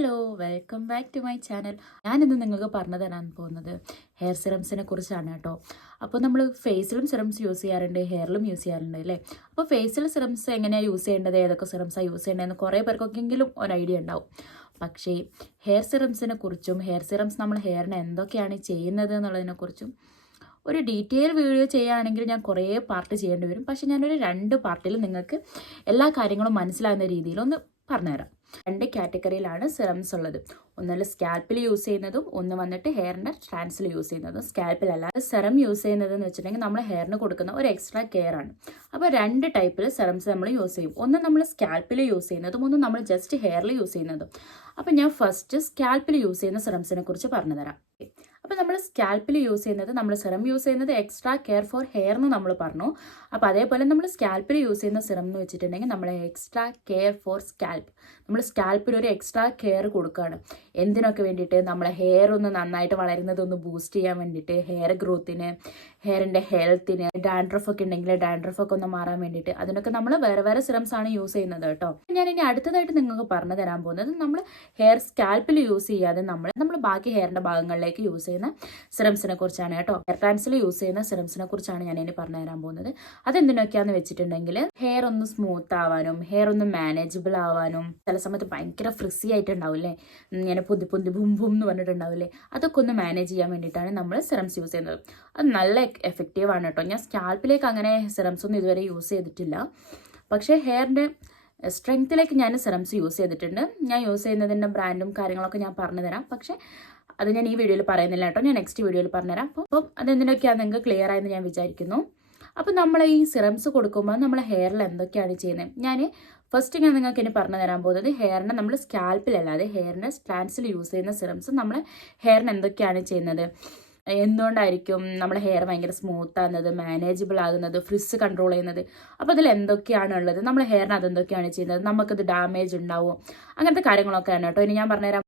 Hello welcome back to my channel. ഞാനിന്ന് നിങ്ങൾക്ക് പറഞ്ഞു തരാൻ പോകുന്നത് ഹെയർ സിറംസിനെ കുറിച്ചാണ് കേട്ടോ. അപ്പോൾ നമ്മൾ ഫേസിലും സിറംസ് യൂസ് ചെയ്യാറുണ്ട് ഹെയറിലും യൂസ് ചെയ്യാറുണ്ട് അല്ലേ? അപ്പോൾ ഫേസിൽ സിറംസ് എങ്ങനെയാണ് യൂസ് ചെയ്യേണ്ടത് ഏതൊക്കെ സിറംസാണ് യൂസ് ചെയ്യേണ്ടതെന്ന് കുറേ പേർക്കൊക്കെങ്കിലും ഒരു ഐഡിയ ഉണ്ടാവും. പക്ഷേ ഹെയർ സിറംസിനെ കുറിച്ചും ഹെയർ സിറംസ് നമ്മൾ ഹെയറിന് എന്തൊക്കെയാണ് ചെയ്യുന്നത് എന്നുള്ളതിനെക്കുറിച്ചും ഒരു ഡീറ്റെയിൽ വീഡിയോ ചെയ്യുകയാണെങ്കിൽ ഞാൻ കുറേ പാർട്ട് ചെയ്യേണ്ടി വരും. പക്ഷേ ഞാനൊരു രണ്ട് പാർട്ടിൽ നിങ്ങൾക്ക് എല്ലാ കാര്യങ്ങളും മനസ്സിലാകുന്ന രീതിയിൽ ഒന്ന് പറഞ്ഞുതരാം. രണ്ട് കാറ്റഗറിയിലാണ് സിറംസ് ഉള്ളത്. ഒന്നല്ല സ്കാൽപ്പിൽ യൂസ് ചെയ്യുന്നതും ഒന്ന് വന്നിട്ട് ഹെയറിന്റെ ട്രാൻസിൽ യൂസ് ചെയ്യുന്നതും. സ്കാൽപ്പിൽ അല്ലാതെ സെറം യൂസ് ചെയ്യുന്നത് എന്ന് വെച്ചിട്ടുണ്ടെങ്കിൽ നമ്മൾ ഹെയറിന് കൊടുക്കുന്ന ഒരു എക്സ്ട്രാ കെയർ ആണ്. അപ്പോൾ രണ്ട് ടൈപ്പിൽ സെറംസ് നമ്മൾ യൂസ് ചെയ്യും. ഒന്ന് നമ്മൾ സ്കാൽപ്പിൽ യൂസ് ചെയ്യുന്നതും ഒന്ന് നമ്മൾ ജസ്റ്റ് ഹെയറിൽ യൂസ് ചെയ്യുന്നതും. അപ്പോൾ ഞാൻ ഫസ്റ്റ് സ്കാൽപ്പിൽ യൂസ് ചെയ്യുന്ന സെറംസിനെ കുറിച്ച് പറഞ്ഞു തരാം അപ്പോൾ നമ്മൾ സ്കാൽപ്പിൽ യൂസ് ചെയ്യുന്നത് നമ്മൾ സിറം യൂസ് ചെയ്യുന്നത് എക്സ്ട്രാ കെയർ ഫോർ ഹെയർ എന്ന് നമ്മൾ പറഞ്ഞു. അപ്പോൾ അതേപോലെ നമ്മൾ സ്കാൽപ്പിൽ യൂസ് ചെയ്യുന്ന സിറം എന്ന് വെച്ചിട്ടുണ്ടെങ്കിൽ നമ്മൾ എക്സ്ട്രാ കെയർ ഫോർ സ്കാൽപ്പ്. നമ്മൾ സ്കാൽപ്പിൽ ഒരു എക്സ്ട്രാ കെയർ കൊടുക്കുകയാണ് എന്തിനൊക്കെ വേണ്ടിയിട്ട്? നമ്മളെ ഹെയർ ഒന്ന് നന്നായിട്ട് വളരുന്നതൊന്ന് ബൂസ്റ്റ് ചെയ്യാൻ വേണ്ടിയിട്ട് ഹെയർ ഗ്രോത്തിന് ഹെയറിന്റെ ഹെൽത്തിന് ഡാൻഡ്രഫ് ഒക്കെ ഉണ്ടെങ്കിൽ ഡാൻഡ്രഫ് ഒക്കെ ഒന്ന് മാറാൻ വേണ്ടിയിട്ട് അതിനൊക്കെ നമ്മൾ വേറെ വേറെ സിറംസ് ആണ് യൂസ് ചെയ്യുന്നത് കേട്ടോ. ഞാൻ ഇനി അടുത്തതായിട്ട് നിങ്ങൾക്ക് പറഞ്ഞു തരാൻ പോകുന്നത് നമ്മൾ ഹെയർ സ്കാൽപ്പിൽ യൂസ് ചെയ്യാതെ നമ്മൾ നമ്മൾ ബാക്കി ഹെയറിന്റെ ഭാഗങ്ങളിലേക്ക് യൂസ് ചെയ്യുന്ന സിറംസിനെ കുറിച്ചാണ് കേട്ടോ. ഹെയർ ട്രാൻസിൽ യൂസ് ചെയ്യുന്ന സിറംസിനെ കുറിച്ചാണ് ഞാൻ ഇനി പറഞ്ഞു തരാൻ പോകുന്നത്. അതെന്തിനൊക്കെയാന്ന് വെച്ചിട്ടുണ്ടെങ്കിൽ ഹെയർ ഒന്ന് സ്മൂത്ത് ആവാനും ഹെയർ ഒന്ന് മാനേജബിൾ ആവാനും ചില സമയത്ത് ഭയങ്കര ഫ്രിസി ആയിട്ടുണ്ടാവില്ലേ? ഇങ്ങനെ പൊന്തി പൊന്തി ബും ബും എന്ന് പറഞ്ഞിട്ടുണ്ടാവില്ലേ? അതൊക്കെ ഒന്ന് മാനേജ് ചെയ്യാൻ വേണ്ടിയിട്ടാണ് നമ്മൾ സിറംസ് യൂസ് ചെയ്യുന്നത്. അത് നല്ല എഫക്റ്റീവ് ആണ് കേട്ടോ. ഞാൻ സ്കാൽപ്പിലേക്ക് അങ്ങനെ സിറംസ് ഒന്നും ഇതുവരെ യൂസ് ചെയ്തിട്ടില്ല. പക്ഷേ ഹെയറിന്റെ സ്ട്രെങ്ത്തിലേക്ക് ഞാൻ സിറംസ് യൂസ് ചെയ്തിട്ടുണ്ട്. ഞാൻ യൂസ് ചെയ്യുന്നതിന്റെ ബ്രാൻഡും കാര്യങ്ങളൊക്കെ ഞാൻ പറഞ്ഞു തരാം. പക്ഷേ അത് ഞാൻ ഈ വീഡിയോയിൽ പറയുന്നില്ല കേട്ടോ. ഞാൻ നെക്സ്റ്റ് വീഡിയോയിൽ പറഞ്ഞുതരാം. അപ്പോൾ അപ്പം അതെന്തിനൊക്കെയാണ് നിങ്ങൾക്ക് ക്ലിയർ ആയെന്ന് ഞാൻ വിചാരിക്കുന്നു. അപ്പോൾ നമ്മൾ ഈ സിറംസ് കൊടുക്കുമ്പോൾ നമ്മൾ ഹെയറിൽ എന്തൊക്കെയാണ് ചെയ്യുന്നത്? ഞാൻ ഫസ്റ്റ് ഞാൻ നിങ്ങൾക്ക് ഇനി പറഞ്ഞു തരാൻ പോകുന്നത് ഹെയറിനെ നമ്മൾ സ്കാൽപ്പിലല്ലാതെ ഹെയറിനെ സ്ട്രാൻസിൽ യൂസ് ചെയ്യുന്ന സിറംസ് നമ്മൾ ഹെയറിന് എന്തൊക്കെയാണ് ചെയ്യുന്നത്? എന്തുകൊണ്ടായിരിക്കും നമ്മുടെ ഹെയർ ഭയങ്കര സ്മൂത്ത് ആകുന്നത് മാനേജബിൾ ആകുന്നത് ഫ്രിസ് കൺട്രോൾ ചെയ്യുന്നത്? അപ്പോൾ അതിൽ എന്തൊക്കെയാണ് ഉള്ളത്? നമ്മൾ ഹെയറിന് അതെന്തൊക്കെയാണ് ചെയ്യുന്നത്? നമുക്കത് ഡാമേജ് ഉണ്ടാവും അങ്ങനത്തെ കാര്യങ്ങളൊക്കെയാണ് കേട്ടോ. ഇനി ഞാൻ പറഞ്ഞുതരാൻ